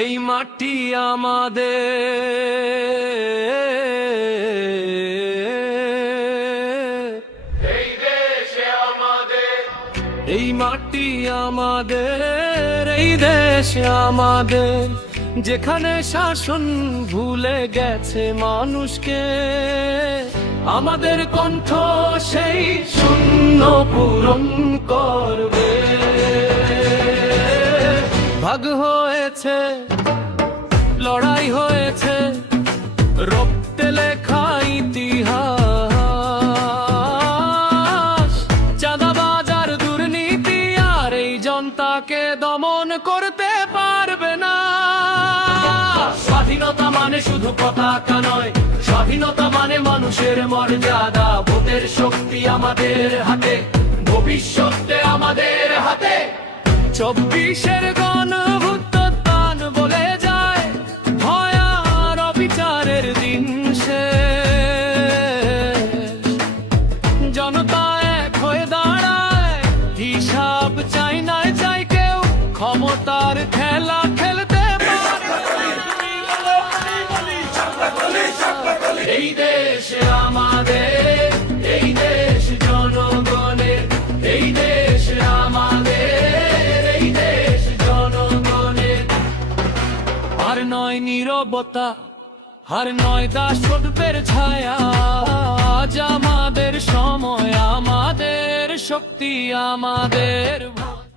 এই মাটি আমাদের, এই দেশে আমাদের, এই মাটি আমাদের, এই দেশ আমাদের, যেখানে শাসন ভুলে গেছে মানুষকে। আমাদের কণ্ঠ সেই শূন্য পূরণ করবে। ভাগ হয়েছে, লড়াই হয়েছে, রক্তে লেখা ইতিহাস। চাঁদাবাজ আর দুর্নীতি আর এই জনতাকে দমন করতে পারবে না। স্বাধীনতা মানে শুধু পতাকা নয়, স্বাধীনতা মানে মানুষের মর্যাদা। ভোটের শক্তি আমাদের হাতে, ভবিষ্যৎ আমাদের হাতে। 24-এর গণঅভ্যুত্থান বলে যায়, ভয় আর অবিচারের দিন শেষ। জনতা এক হয়ে দাঁড়ায়, হিসাব চাই না চাই কেউ, ক্ষমতার খেলা খেলতে পারে। এই দেশে আমাদের, এই দেশ জনগণের, এই দেশ আমাদের, এই দেশ জনগণের। আর নয় নীরবতা, আর নয় দাসত্বের ছায়া। আজ আমাদের সময়, আমাদের শক্তি, আমাদের